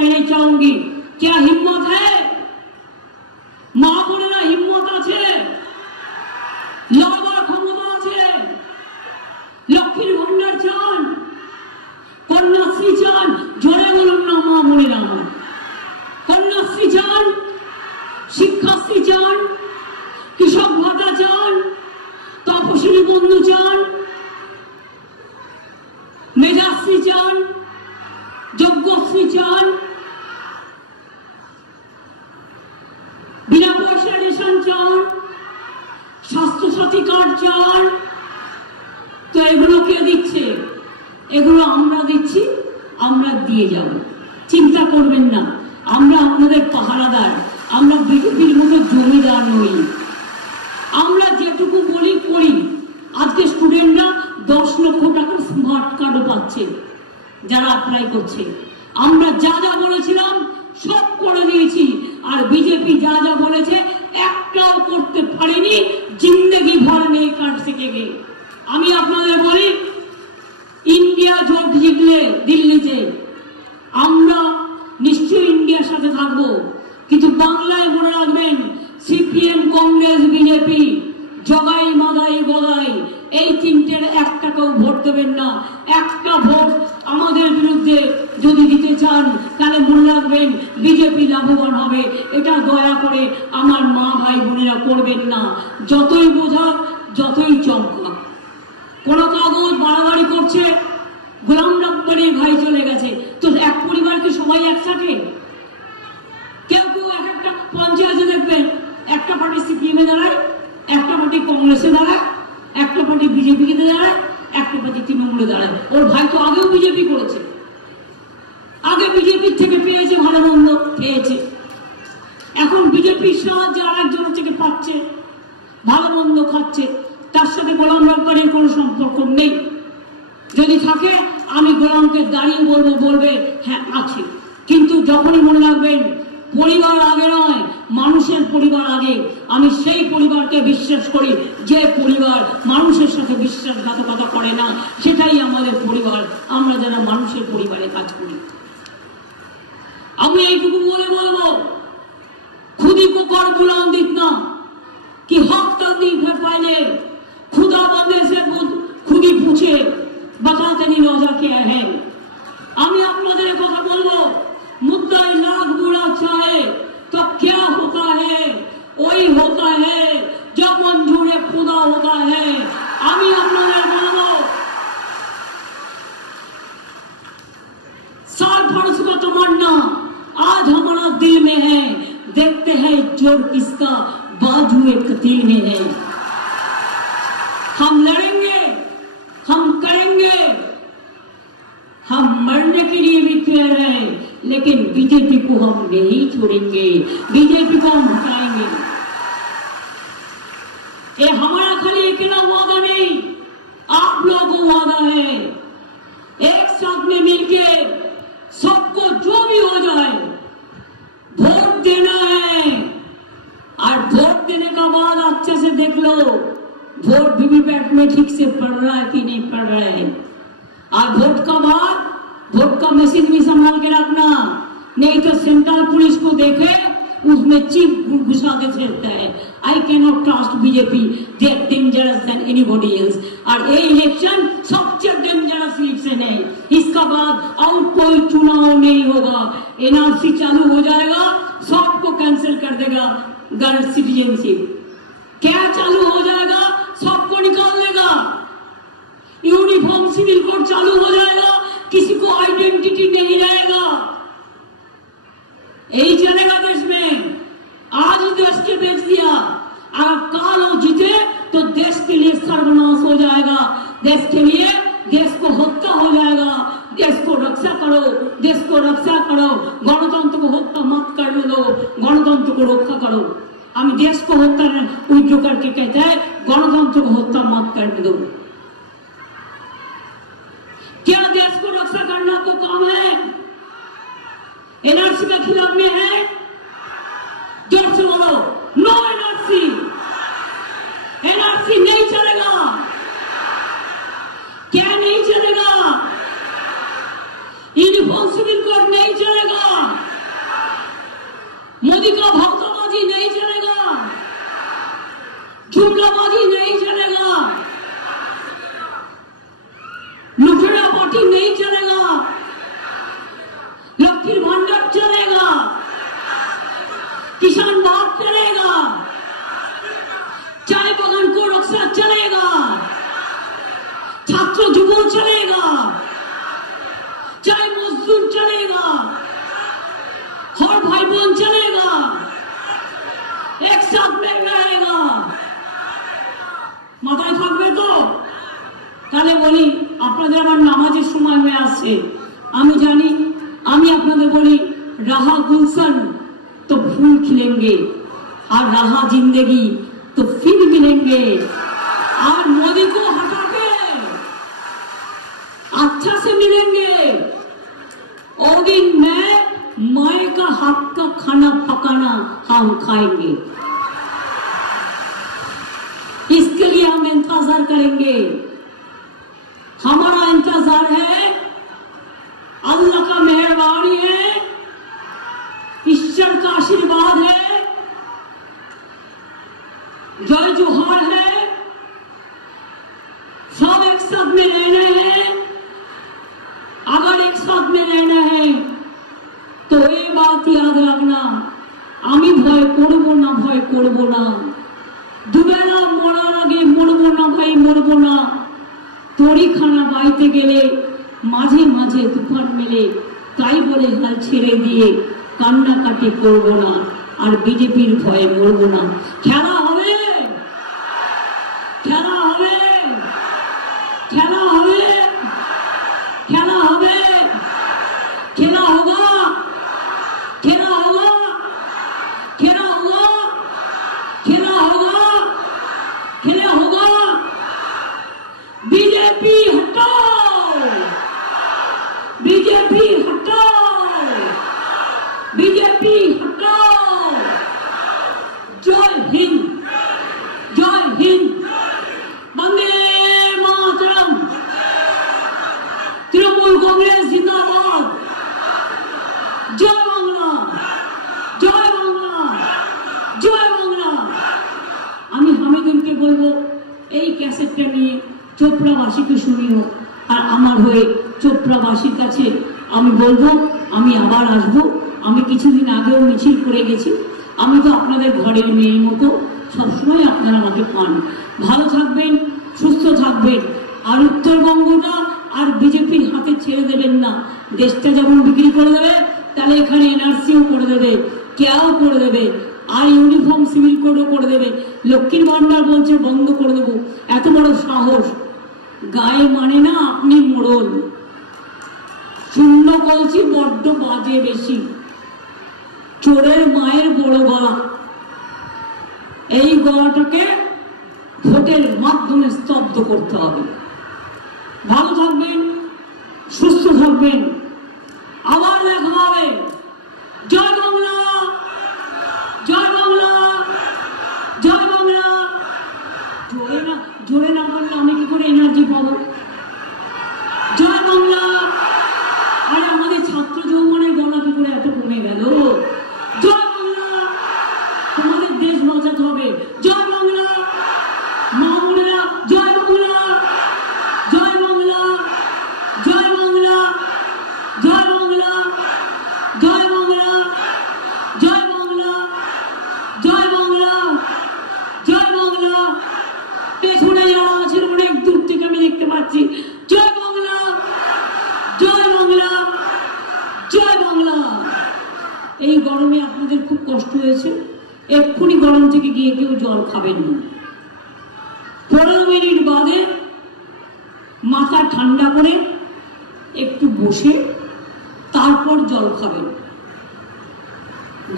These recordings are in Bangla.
कहना चाहूंगी, क्या हिम्मत है? मां बोलेना हिम्मत আছে, লড়বার ক্ষমতা আছে। লক্ষ্মীর ভান্ডার চান, কন্যাশ্রী চান, জোরে বলুন না মা বোনেরা। কন্যাশ্রী চান, শিক্ষাশ্রী চান, কৃষক ভাতা চান, তপশিলি বন্ধু চান, মেধাশ্রী চান, যোগ্যশ্রী চান, বিনা পয়সা রেশন চান, স্বাস্থ্যসাথী কার্ড চান। তো এগুলো কে দিচ্ছে? এগুলো আমরা দিচ্ছি, আমরা দিয়ে যাব, চিন্তা করবেন না। আমরা আপনাদের পাহারাদার, আমরা বিজেপির মতো জমিদার নই। আমরা যেটুকু বলি করি। আজকে স্টুডেন্টরা 10 লক্ষ টাকা স্মার্ট কার্ডও পাচ্ছে যারা অ্যাপ্লাই করছে। আমরা যা যা বলেছিলাম সব করে দিয়েছি, আর বিজেপি যা যা বলেছে একটাও করতে পারেনি। জিন্দগি ভর নেই কার্ড শিখেগে। আমি আপনাদের বলি, ইন্ডিয়া জোট জিতলে দিল্লিতে আমরা নিশ্চয়ই ইন্ডিয়ার সাথে থাকবো, কিন্তু বাংলায় মনে রাখবেন, সিপিএম, কংগ্রেস, বিজেপি, জগাই মাদাই গদাই, এই তিনটের একটাকেও ভোট দেবেন না। একটা ভোট আমাদের বিরুদ্ধে যদি দিতে চান, তাহলে মনে রাখবেন বিজেপি লাভবান হবে। এটা দয়া করে আমার মা ভাই বোনেরা করবেন না। যতই বোঝাক, যতই চমকাক, কোন কাগজ বাড়াবাড়ি করছে। গোলাম রব্বানির ভাই চলে গেছে, তো এক পরিবার কি সবাই একসাথে? কেউ কেউ এক একটা পঞ্চায়েতে দেখবেন, একটা পার্টি সিপিএম এ দাঁড়ায়, একটা পার্টি কংগ্রেসে দাঁড়ায়, একটা পার্টি বিজেপিকে দাঁড়ায়, একটা পার্টি তৃণমূলে দাঁড়ায়। ওর ভাই তো আগেও বিজেপি করেছে, আগে বিজেপির থেকে পেয়েছে, ভালো মন্দ পেয়েছে। এখন বিজেপির সাহায্যে আর একজনের থেকে পাচ্ছে, ভালো মন্দ খাচ্ছে। তার সাথে গোলাম রব্বানির কোনো সম্পর্ক নেই। যদি থাকে আমি গোলামকে দাঁড়িয়ে বলবো, বলবে হ্যাঁ আছে। কিন্তু যখনই মনে রাখবেন পরিবার আগে নয়, মানুষের পরিবার আগে। আমি সেই পরিবারকে বিশ্বাস করি যে পরিবার মানুষের সাথে বিশ্বাসঘাতকতা করে না, সেটাই আমাদের পরিবার। আমরা যারা মানুষের পরিবারে কাজ করি, আমি এইটুকু বলে বলবো, खुदी को कर बुलंद इतना कि हक तकदीर है पहले, खुदा बंदे से खुदी पूछे बता तेरी रोजा क्या है। আমি আপনাদের কথা বলবো, मुद्दाई लाख बुरा चाहे तो क्या होता है, वही होता है जो मंजूर खुदा होता है। আমি আপনাদের বলবো, साल फर्ज को तमन्ना आज हमारा दिल में है, देखते हैं जोर किसका बाजुए कतील में है। हम लड़ेंगे, हम करेंगे, हम मरने के लिए भी तैयार हैं, लेकिन बीजेपी को हम नहीं छोड़ेंगे, बीजेपी को हम हटाएंगे। ये हमारा खाली अकेला वादा नहीं, आप लोगों को वादा है। एक साथ में मिलके सबको जो भी हो जाए वोट देना है, और वोट देने का बाद अच्छे से देख लो वोट वीवीपैट में ठीक से पड़ रहा है कि नहीं पड़ रहा है। और वोट का बाद वोट का मशीन भी संभाल के रखना, नहीं तो सेंट्रल पुलिस को देखे उसमें चिप घुसा के फेंकता है। I can not trust BJP, they are dangerous than anybody else. और ये इलेक्शन सबसे डेंजरस इलेक्शन है। इसका बाद और कोई चुनाव नहीं होगा, एनआरसी चालू हो जाएगा, सबको कैंसिल कर देगा गर्ल सिटीजनशिप। क्या चालू हो जाएगा, सबको निकाल देगा। यूनिफॉर्म सिविल कोड चालू हो जाएगा, किसी को आइडेंटिटी नहीं रहेगा। यही चलेगा देश में। आज देश के देख दिया, अगर काल वो जीते तो देश के लिए सर्वनाश हो जाएगा, देश के लिए देश को हत्या हो जाएगा। देश को रक्षा करो, देश को रक्षा करो, गणतंत्र को हत्या मत करने दो, गणतंत्र को रक्षा करो। हम देश को हत्या उद्योग करके कहते हैं गणतंत्र को हत्या मत करने दो। क्या देश को रक्षा करना को काम है? एनआरसी का खिलाफ में है, जोर से बोलो नो एनआरसी। एनआरसी नहीं चलेगा। क्या नहीं चलेगा? यूनिफॉर्म सिविल कोड नहीं चलेगा। बोली रहा गुलशन तो फूल खिलेंगे और रहा जिंदगी तो फिर मिलेंगे। और मोदी को हटा के अच्छा से मिलेंगे। और दिन में माए का हाथ का खाना पकाना हम खाएंगे। इसके लिए हम इंतजार करेंगे। हमारा इंतजार है, अल्लाह का मेहरबानी है, ईश्वर का आशीर्वाद है, जय जोहार है। सब एक साथ में रहना है। अगर एक साथ में रहना है तो ये बात याद रखना, आमी भय करबो ना, भय करबो ना। दुबेला मरार आगे मरबो ना भाई, मरबो ना। तरीखाना बाईते गेले माझे माझे तुफान मेले, ताई बोले हाल छेड़े दिए कान्नाकाटी करबो ना, और बीजेपीर भये मरबो ना। खेला होबे, खेला होबे, खेला होबे, खेला होबे, खेला होगा, खेला होगा, खेला होगा, खेला होगा, खेला होगा। बीजेपी हटाओ, बीजेपी हटाओ, बीजेपी हटाओ। जय हिंद, जय हिंद, वंदे मातरम। तृणमूल कांग्रेस जिंदाबाद। जय बांग्ला, जय बांग्ला, जय बांग्ला। আমি হামিদুলকে বলবো এই ক্যাসেটটা নিয়ে চোপড়াবাসীকে শুনিও, আর আমার হয়ে চোপড়াবাসীর কাছে আমি বলবো আমি আবার আসবো। আমি কিছুদিন আগেও মিছিল করে গেছি। আমি তো আপনাদের ঘরের মেয়ের মতো, সবসময় আপনারা আমাকে পান। ভালো থাকবেন, সুস্থ থাকবেন। আর উত্তরবঙ্গটা আর বিজেপির হাতে ছেড়ে দেবেন না। দেশটা যখন বিক্রি করে দেবে তাহলে এখানে এনআরসিও করে দেবে, কেয়াও করে দেবে, আর ইউনিফর্ম সিভিল কোডও করে দেবে। লক্ষ্মীর ভান্ডার বলছে বন্ধ করে দেবো। এত বড় সাহস! গায়ে মানে না আপনি মোড়ল। শূন্য কলসি বড্ড বাজে বেশি। চোরের মায়ের বড় গলা। এই গলাটাকে ভোটের মাধ্যমে স্তব্ধ করতে হবে। ভালো থাকবেন, সুস্থ থাকবেন, আবার দেখা হবে। জয় বাংলা, জয় বাংলা, জয় বাংলা। জোরে না বললে আমি কি করে এনার্জি পাবো? জয় বাংলা। আরে আমাদের ছাত্র যৌবনের গলা কি করে এত কমে গেল? জয় বাংলা। তোমাদের দেশ বাঁচাতে হবে। জয় বাংলা। মা বোনেরা জয় বাংলা, জয় বাংলা, জয় বাংলা, জয় বাংলা, জয় বাংলা, জয় বাংলা, জয় বাংলা, জয় বাংলা। পেছনে যারা আছেন অনেক দূর থেকে আমি দেখতে পাচ্ছি। জয় বাংলা, জয় বাংলা, জয় বাংলা। এই গরমে আপনাদের খুব কষ্ট হয়েছে। এক্ষুনি গরম থেকে গিয়ে কেউ জল খাবেন না। 15 মিনিট বাদে মাথা ঠান্ডা করে একটু বসে তারপর জল খাবেন।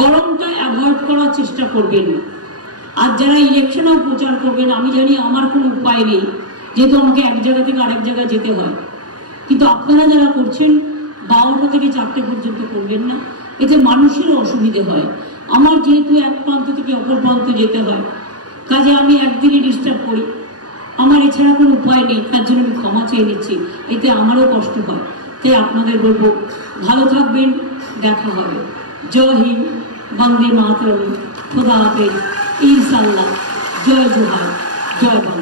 গরমটা অ্যাভয়েড করার চেষ্টা করবেন। আর যারা ইলেকশনেও প্রচার করবেন, আমি জানি আমার কোনো উপায় নেই, যেহেতু আমাকে এক জায়গা থেকে আরেক জায়গায় যেতে হয়। কিন্তু আপনারা যারা করছেন 12টা থেকে 4টে পর্যন্ত করবেন না, এতে মানুষেরও অসুবিধে হয়। আমার যেহেতু এক প্রান্ত থেকে অপর প্রান্তে যেতে হয়, কাজে আমি একদিনই ডিস্টার্ব করি। আমার এছাড়া কোনো উপায় নেই, তার জন্য আমি ক্ষমা চেয়ে নিচ্ছি। এতে আমারও কষ্ট হয়। তাই আপনাদের বলবো ভালো থাকবেন, দেখা হবে। জয় হিন্দ, বন্দে মাতরম, খোদা হাফেজ, ইনশাআল্লাহ। জয় জোহার, জয় বাংলা।